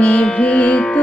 নিভৃত